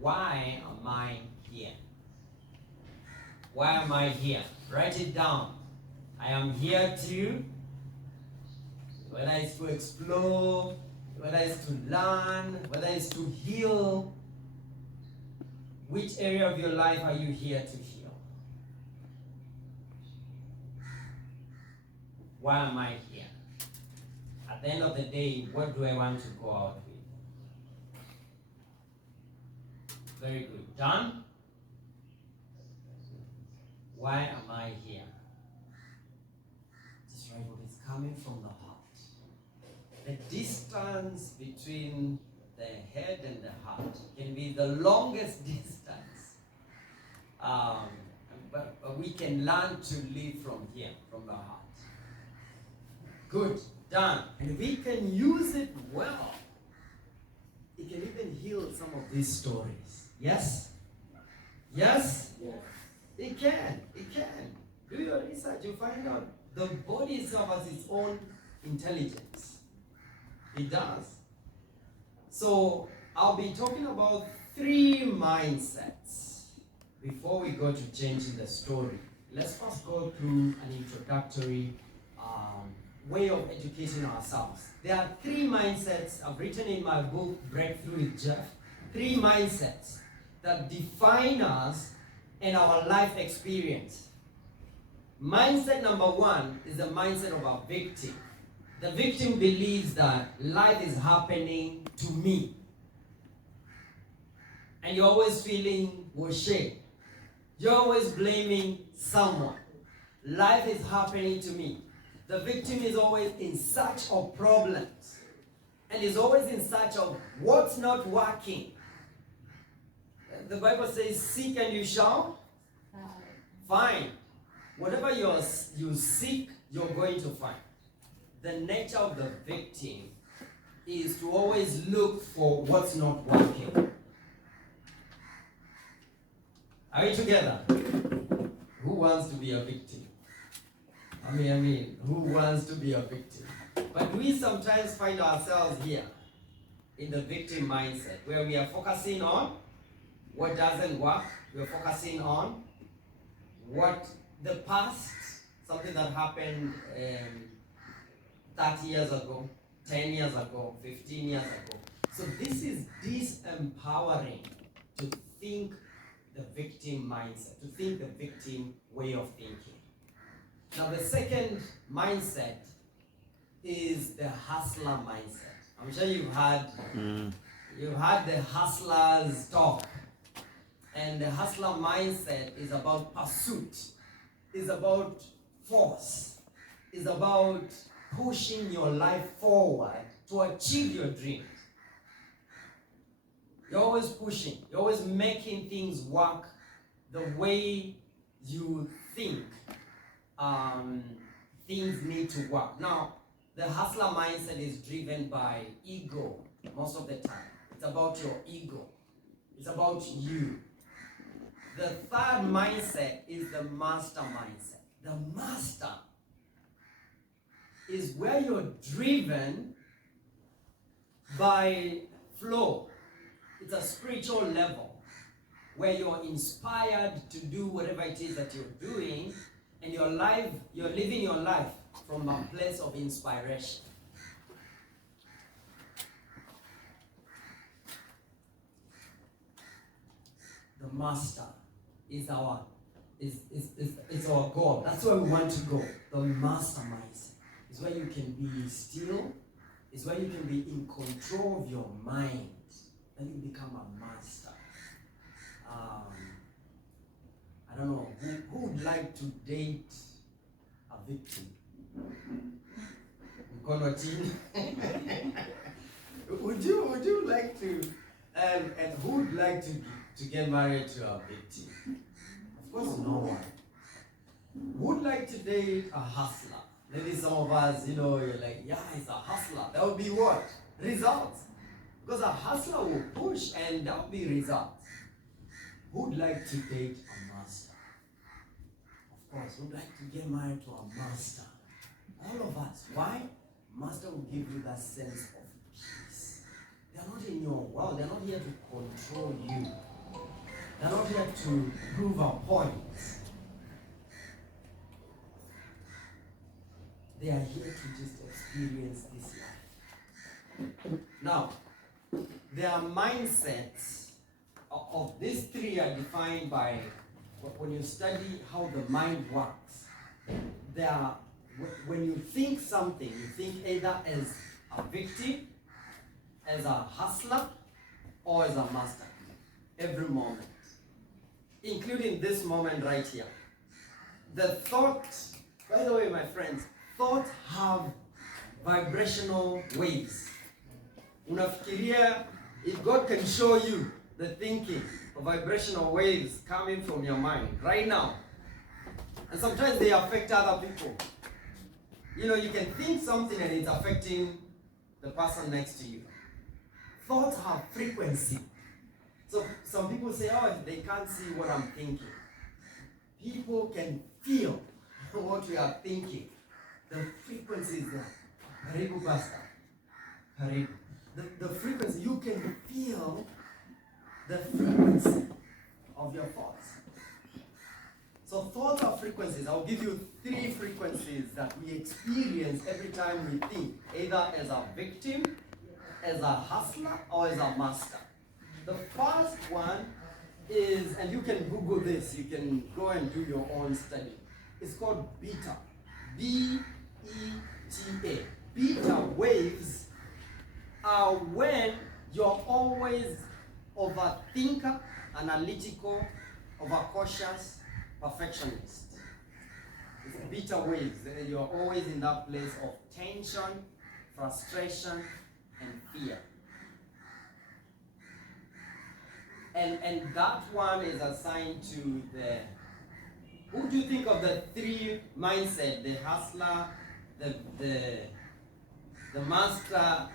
Why am I here? Why am I here? Write it down. I am here to, whether it's to explore, whether it's to learn, whether it's to heal. Which area of your life are you here to heal? Why am I here? At the end of the day, what do I want to go out with? Very good. Done? Why am I here? Just right, what is coming from the heart. The distance between the head and the heart can be the longest distance. But we can learn to live from here, from the heart. Good, done. And we can use it well. It can even heal some of these stories. Yes? Yes? Yes. It can. It can. Do your research. You find out the body itself has its own intelligence. It does. So I'll be talking about 3 mindsets before we go to changing the story. Let's first go through an introductory way of educating ourselves. There are 3 mindsets I've written in my book, Breakthrough with Jeff. 3 mindsets that define us and our life experience. Mindset number 1 is the mindset of a victim. The victim believes that life is happening to me. And you're always feeling ashamed. You're always blaming someone. Life is happening to me. The victim is always in search of problems. And is always in search of what's not working. The Bible says, seek and you shall find. Whatever you seek, you're going to find. The nature of the victim is to always look for what's not working. Are we together? Who wants to be a victim? I mean, who wants to be a victim? But we sometimes find ourselves here in the victim mindset where we are focusing on what doesn't work. We're focusing on what the past, something that happened 30 years ago, 10 years ago, 15 years ago. So this is disempowering to think the victim mindset, to think the victim way of thinking. Now the second mindset is the hustler mindset. I'm sure you've had the hustlers talk. And the hustler mindset is about pursuit, is about force, is about pushing your life forward to achieve your dreams. You're always pushing, you're always making things work the way you think things need to work. Now, the hustler mindset is driven by ego most of the time. It's about your ego. It's about you. The third mindset is the master mindset. The master is where you're driven by flow. It's a spiritual level where you're inspired to do whatever it is that you're doing, and you're living your life from a place of inspiration. The master is our goal. That's where we want to go. The master mindset is where you can be still, is where you can be in control of your mind, and you become a master. I don't know, who would like to date a victim? Would you like to, and who would like to get married to a victim? Of course, no one. Who would like to date a hustler? Maybe some of us, you're like, yeah, he's a hustler. That would be what? Results. Because a hustler will push and that will be results. Who would like to date a master? Of course, who would like to get married to a master? All of us. Why? Master will give you that sense of peace. They're not in your world. They're not here to control you. They're not here to prove a point. They are here to just experience this life. Now, their mindsets of these three are defined by, when you study how the mind works, they are, when you think something, you think either as a victim, as a hustler, or as a master. Every moment. Including this moment right here. The thought, by the way, my friends, thoughts have vibrational waves. Unafikiria, if God can show you the thinking of vibrational waves coming from your mind right now, and sometimes they affect other people. You know, you can think something and it's affecting the person next to you. Thoughts have frequency. So some people say, oh, they can't see what I'm thinking. People can feel what we are thinking. The frequency is there. Karibu Pastor. Karibu. The frequency, you can feel the frequency of your thoughts. So thoughts are frequencies. I'll give you 3 frequencies that we experience every time we think, either as a victim, as a hustler, or as a master. The first one is, and you can Google this, you can go and do your own study. It's called beta. B-E-T-A. Beta waves are when you're always overthinker, analytical, overcautious, perfectionist. It's beta waves. You're always in that place of tension, frustration, and fear. And that one is assigned to the, who do you think of the 3 mindset? The hustler, the master,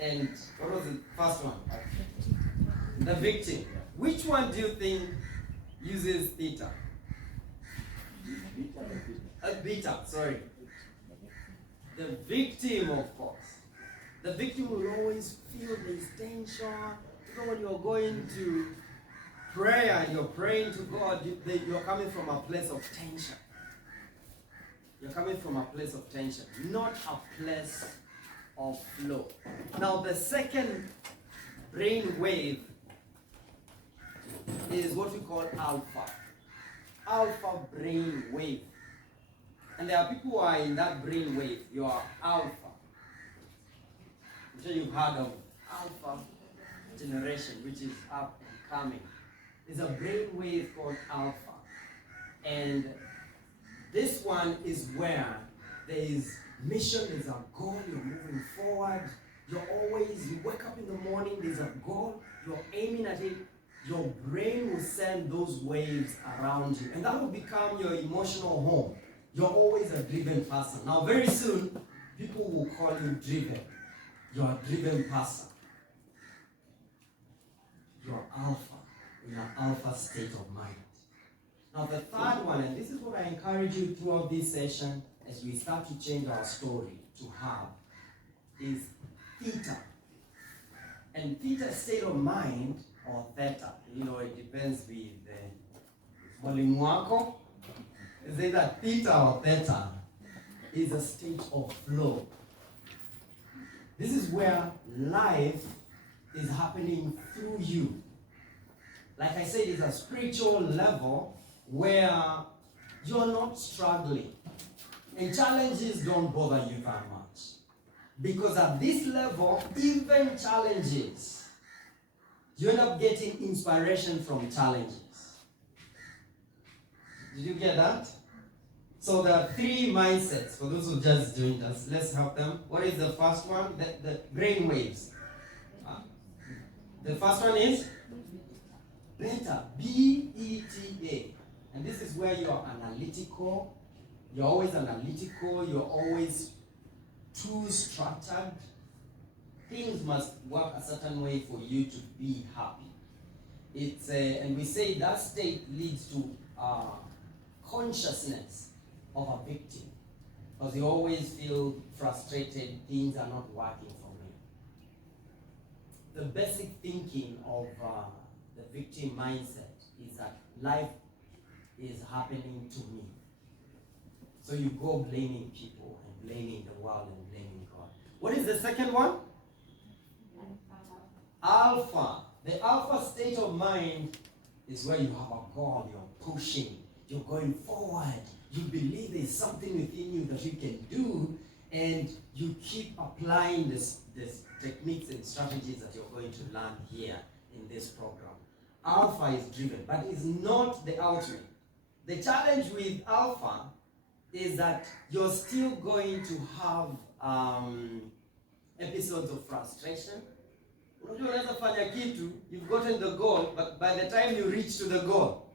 and what was the first one? The victim. Which one do you think uses theta? Beta, sorry. The victim, of course. The victim will always feel this tension. Even when you're going to prayer and you're praying to God, you're coming from a place of tension. You're coming from a place of tension, not a place of flow. Now, the second brain wave is what we call alpha. Alpha brain wave. And there are people who are in that brain wave. You are alpha. I'm sure you've heard of alpha generation, which is up and coming. There's a brain wave called alpha. And this one is where there is mission, there's a goal, you're moving forward. You wake up in the morning, there's a goal, you're aiming at it. Your brain will send those waves around you. And that will become your emotional home. You're always a driven person. Now, very soon, people will call you driven. You're a driven person. You're alpha, in an alpha state of mind. Now the third one, and this is what I encourage you throughout this session as we start to change our story to have, is theta. And theta state of mind, or theta, it depends with the mwalimu wako. Is either theta or theta, is a state of flow. This is where life is happening through you. Like I said, it's a spiritual level where you're not struggling. And challenges don't bother you that much. Because at this level, even challenges, you end up getting inspiration from challenges. Did you get that? So there are 3 mindsets. For those who just joined us, let's help them. What is the first one? The brain waves. The first one is beta, B-E-T-A. And this is where you're analytical. You're always analytical. You're always too structured. Things must work a certain way for you to be happy. And we say that state leads to consciousness of a victim. Because you always feel frustrated, things are not working for me. The basic thinking of the victim mindset is that life is happening to me. So you go blaming people and blaming the world and blaming God. What is the second one? Alpha. The alpha state of mind is where you have a goal, you're pushing, you're going forward, you believe there's something within you that you can do, and you keep applying this techniques and strategies that you're going to learn here in this program. Alpha is driven, but it's not the outward. The challenge with alpha is that you're still going to have episodes of frustration. You've gotten the goal, but by the time you reach to the goal,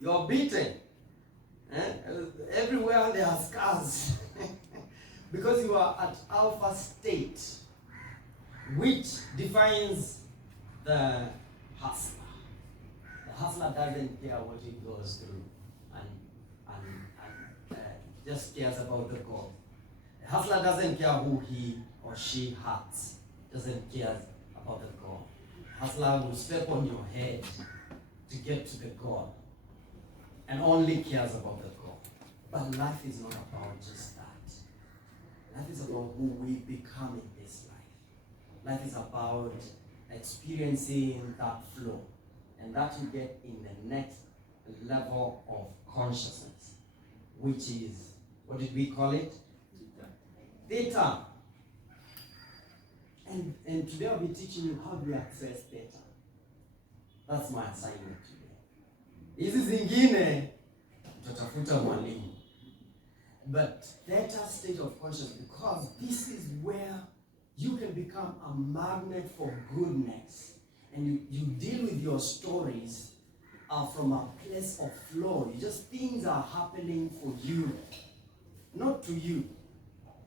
you're beaten. Everywhere there are scars. Because you are at alpha state, which defines the hustler. The hustler doesn't care what he goes through and just cares about the goal. The hustler doesn't care who he or she hurts, doesn't care about the goal. The hustler will step on your head to get to the goal and only cares about the goal. But life is not about just that. Life is about who we become in this life. Life is about experiencing that flow. And that you get in the next level of consciousness, which is, what did we call it? Theta. And today I'll be teaching you how do you access theta. That's my assignment today. Hizi zingine tutatafuta mwalimu. But theta state of consciousness, because this is where you can become a magnet for goodness. And you deal with your stories from a place of flow. Things are happening for you, not to you.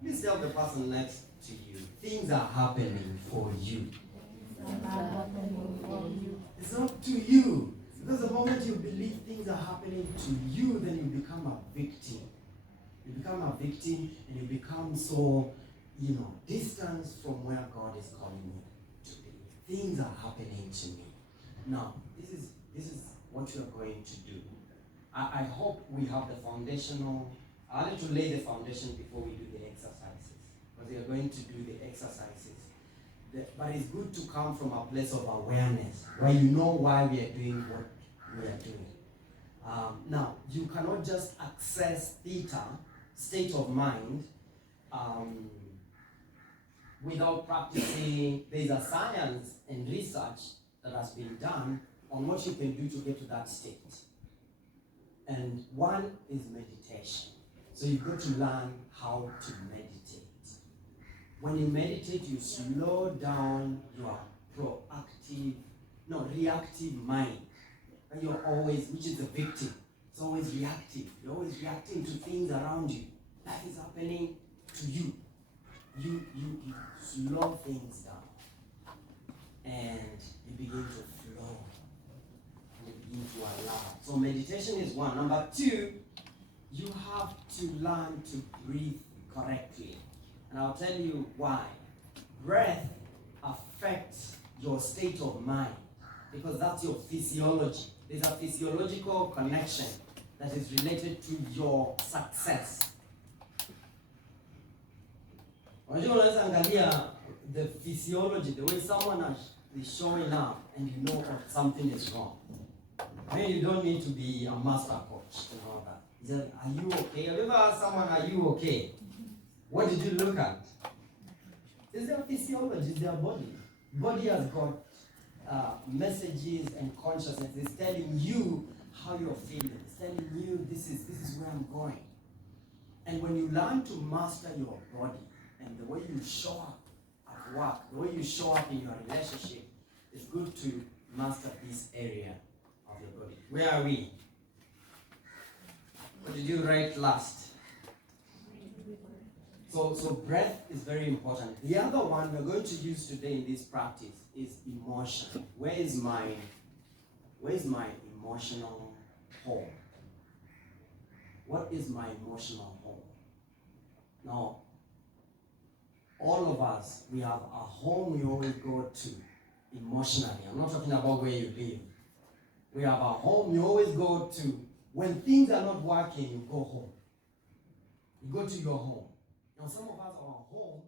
Please tell the person next to you, things are happening for you. It's not to you. Because the moment you believe things are happening to you, then you become a victim. You become a victim and you become so, distant from where God is calling you to be. Things are happening to me. Now, this is what we are going to do. I hope we have the foundational. I wanted to lay the foundation before we do the exercises, because we are going to do the exercises. But it's good to come from a place of awareness, where you know why we are doing what we are doing. Now, you cannot just access theta, state of mind, without practicing. There's a science and research that has been done on what you can do to get to that state. And one is meditation. So you've got to learn how to meditate. When you meditate, you slow down your reactive mind. And you're always, which is the victim. It's always reactive. You're always reacting to things around you. Life is happening to you. You slow things down. And you begin to flow. And you begin to allow. So meditation is one. Number two, you have to learn to breathe correctly. And I'll tell you why. Breath affects your state of mind, because that's your physiology. There's a physiological connection that is related to your success. Unajua unaweza angalia the physiology, the way someone is showing up, and you know something is wrong. Then you don't need to be a master coach and all that. Just, are you okay? Have you ever asked someone, are you okay? What did you look at? It's their physiology, it's their body. Body has got messages and consciousness. It's telling you how you're feeling. It's telling you this is where I'm going. And when you learn to master your body and the way you show up at work, the way you show up in your relationship, it's good to master this area of your body. Where are we? What did you write last? So breath is very important. The other one we're going to use today in this practice is emotion. Where is my emotional home? What is my emotional home? Now, all of us, we have a home we always go to emotionally. I'm not talking about where you live. We have our home. You always go to, when things are not working, you go home. You go to your home. Now, some of us, our home